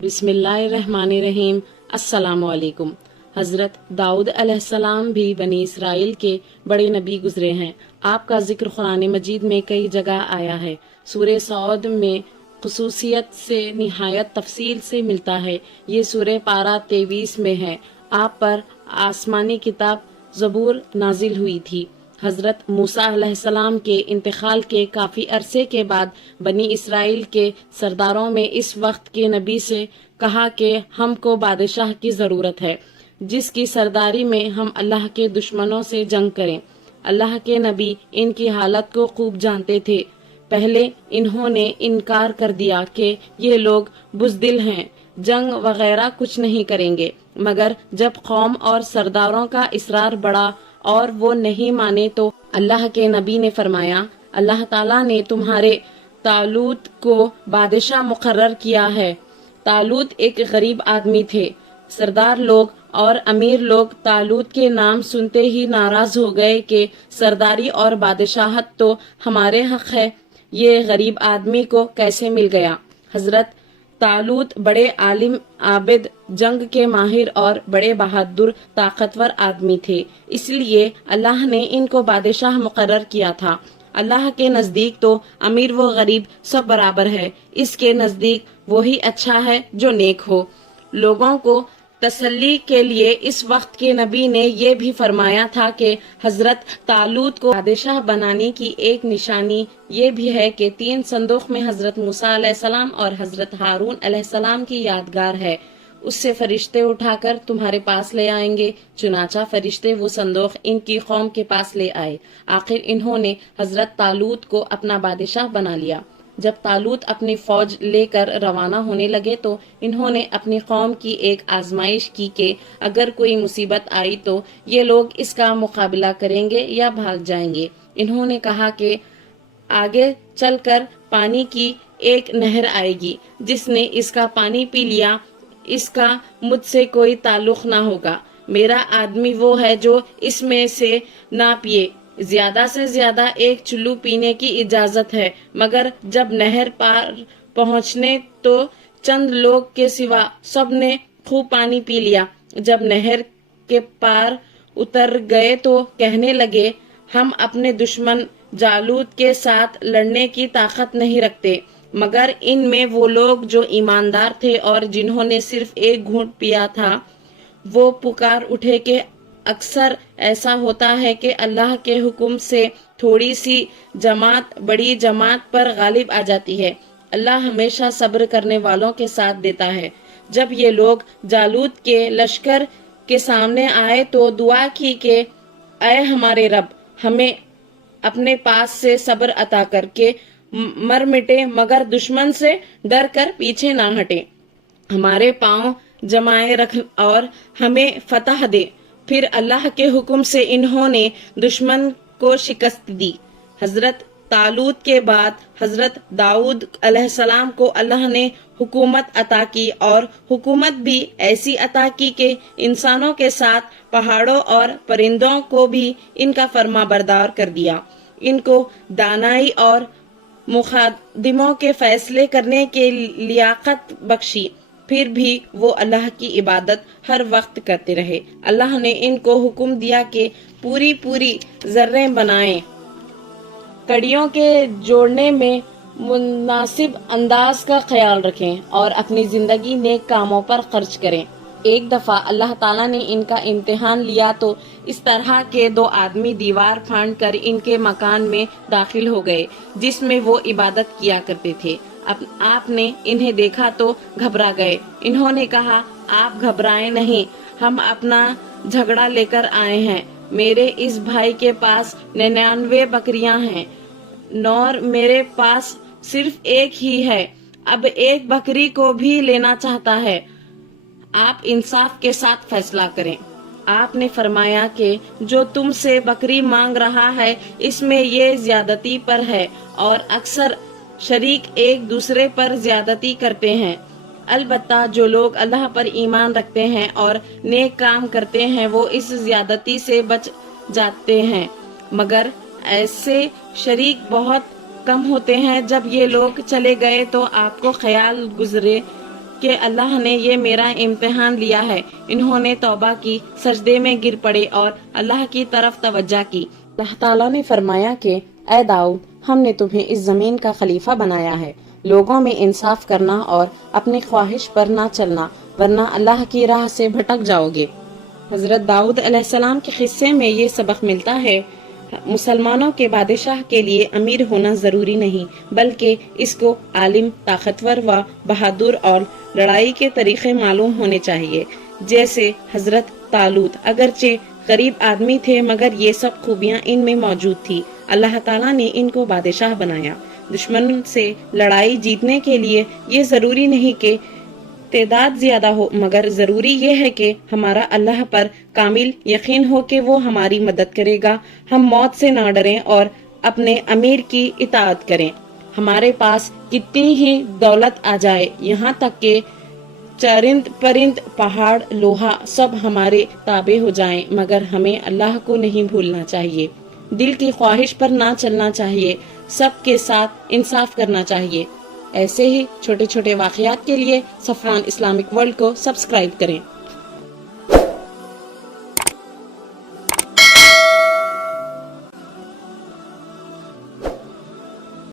बिस्मिल्लाहिर्रहमानिर्रहीम। अस्सलाम वालेकुम। हज़रत दाऊद अलैहिस्सलाम भी बनी इसराइल के बड़े नबी गुजरे हैं। आपका जिक्र कुरान मजीद में कई जगह आया है। सूरह सऊद में खुसूसियत से निहायत तफसील से मिलता है। ये सूरह पारा 23 में है। आप पर आसमानी किताब ज़बूर नाजिल हुई थी। हजरत मूसा अलैहिस्सलाम के इंतकाल के काफ़ी अरसे के बाद बनी इसराइल के सरदारों में इस वक्त के नबी से कहा कि हमको बादशाह की ज़रूरत है जिसकी सरदारी में हम अल्लाह के दुश्मनों से जंग करें। अल्लाह के नबी इनकी हालत को खूब जानते थे। पहले इन्होंने इनकार कर दिया कि ये लोग बुज़दिल हैं, जंग वगैरह कुछ नहीं करेंगे। मगर जब कौम और सरदारों का इसरार बढ़ा और वो नहीं माने तो अल्लाह के नबी ने फरमाया, अल्लाह ताला ने तुम्हारे तालूत को बादशाह मुकर्रर किया है। तालूत एक गरीब आदमी थे। सरदार लोग और अमीर लोग तालूत के नाम सुनते ही नाराज हो गए कि सरदारी और बादशाहत तो हमारे हक है, ये गरीब आदमी को कैसे मिल गया। हजरत तालूत बड़े आलिम, आबिद, जंग के माहिर और बड़े बहादुर ताकतवर आदमी थे, इसलिए अल्लाह ने इनको बादशाह मुकर्रर किया था। अल्लाह के नजदीक तो अमीर व गरीब सब बराबर है। इसके नजदीक वही अच्छा है जो नेक हो। लोगों को तसल्ली के लिए इस वक्त के नबी ने ये भी फरमाया था कि हजरत तालूत को बादशाह बनाने की एक निशानी ये भी है कि 3 संदूक में हजरत मूसा अलैहिस्सलाम और हजरत हारून अलैहिस्सलाम की यादगार है। उससे फरिश्ते उठाकर तुम्हारे पास ले आएंगे। चुनाचा फरिश्ते वो संदूक इनकी कौम के पास ले आए। आखिर इन्होंने हजरत तालूत को अपना बादशाह बना लिया। जब तालूत अपनी फौज लेकर रवाना होने लगे तो इन्होंने अपनी कौम की एक आजमाइश की कि अगर कोई मुसीबत आई तो ये लोग इसका मुकाबला करेंगे या भाग जाएंगे। इन्होंने कहा कि आगे चलकर पानी की एक नहर आएगी, जिसने इसका पानी पी लिया इसका मुझसे कोई ताल्लुक ना होगा। मेरा आदमी वो है जो इसमें से ना पिए। ज्यादा से ज्यादा एक चुल्लू पीने की इजाजत है। मगर जब नहर पार पहुंचने तो चंद लोग के सिवा सब ने खूब पानी पी लिया। जब नहर के पार उतर गए तो कहने लगे, हम अपने दुश्मन जालूत के साथ लड़ने की ताकत नहीं रखते। मगर इनमें वो लोग जो ईमानदार थे और जिन्होंने सिर्फ एक घूंट पिया था, वो पुकार उठे कि अक्सर ऐसा होता है कि अल्लाह के हुक्म से थोड़ी सी जमात बड़ी जमात पर गालिब आ जाती है। अल्लाह हमेशा सब्र करने वालों के साथ देता है। जब ये लोग जालूत के लश्कर के सामने आए तो दुआ की कि ऐ हमारे रब, हमें अपने पास से सब्र अता करके मर मिटे मगर दुश्मन से डर कर पीछे ना हटे। हमारे पांव जमाए रख और हमें फतह दे। फिर अल्लाह के हुक्म से इन्होंने दुश्मन को शिकस्त दी। हजरत तालूत के बाद हजरत दाऊद अलैहिस्सलाम को अल्लाह ने हुकूमत अता की और हुकूमत भी ऐसी अता की कि इंसानों के साथ पहाड़ों और परिंदों को भी इनका फर्मा बरदार कर दिया। इनको दानाई और मुखादिमों के फैसले करने के लियाकत बख्शी। फिर भी वो अल्लाह की इबादत हर वक्त करते रहे। अल्लाह ने इनको हुक्म दिया कि पूरी पूरी जर्रें बनाएं, कड़ियों के जोड़ने में मुनासिब अंदाज का ख्याल रखें और अपनी जिंदगी नेक कामों पर खर्च करें। एक दफा अल्लाह ताला ने इनका इम्तिहान लिया तो इस तरह के 2 आदमी दीवार फांद कर इनके मकान में दाखिल हो गए जिसमें वो इबादत किया करते थे। आपने इन्हें देखा तो घबरा गए। इन्होंने कहा, आप घबराएं नहीं, हम अपना झगड़ा लेकर आए हैं। मेरे इस भाई के पास 99 बकरियां हैं और मेरे पास सिर्फ एक ही है। अब एक बकरी को भी लेना चाहता है। आप इंसाफ के साथ फैसला करें। आपने फरमाया कि जो तुमसे बकरी मांग रहा है इसमें ये ज्यादती पर है और अक्सर शरीक एक दूसरे पर ज्यादती करते हैं। अलबत्ता जो लोग अल्लाह पर ईमान रखते हैं और नेक काम करते हैं वो इस ज्यादती से बच जाते हैं। मगर ऐसे शरीक बहुत कम होते हैं। जब ये लोग चले गए तो आपको ख्याल गुजरे کہ اللہ نے یہ میرا امتحان لیا ہے۔ انہوں نے توبہ کی، سجدے میں گر پڑے اور اللہ کی طرف توجہ کی۔ اللہ تعالیٰ نے فرمایا کہ اے داؤد، ہم نے تمہیں اس زمین کا خلیفہ بنایا ہے، لوگوں میں انصاف کرنا اور اپنی خواہش پر نہ چلنا، ورنہ اللہ کی راہ سے بھٹک جاؤ گے۔ حضرت داؤد علیہ السلام کے قصے میں یہ سبق ملتا ہے، مسلمانوں کے بادشاہ کے لیے امیر ہونا ضروری نہیں، بلکہ اس کو عالم، طاقتور و بہادر اور لڑائی کے طریقے معلوم ہونے چاہیے۔ جیسے حضرت طالوت اگرچہ غریب آدمی تھے مگر یہ سب خوبیاں ان میں موجود تھی۔ اللہ تعالیٰ نے ان کو بادشاہ بنایا۔ دشمن سے لڑائی جیتنے کے لیے یہ ضروری نہیں کہ تعداد زیادہ ہو، مگر ضروری یہ ہے کہ ہمارا اللہ پر کامل یقین ہو کہ وہ ہماری مدد کرے گا۔ ہم موت سے نہ ڈریں اور اپنے امیر کی اطاعت کریں۔ ہمارے پاس کتنی ہی دولت آ جائے، یہاں تک کہ چرند پرند، پہاڑ، لوہا سب ہمارے تابع ہو جائیں، مگر ہمیں اللہ کو نہیں بھولنا چاہیے، دل کی خواہش پر نہ چلنا چاہیے، سب کے ساتھ انصاف کرنا چاہیے۔ ایسے ہی چھوٹے چھوٹے واقعات کے لیے سفران اسلامک ورلڈ کو سبسکرائب کریں۔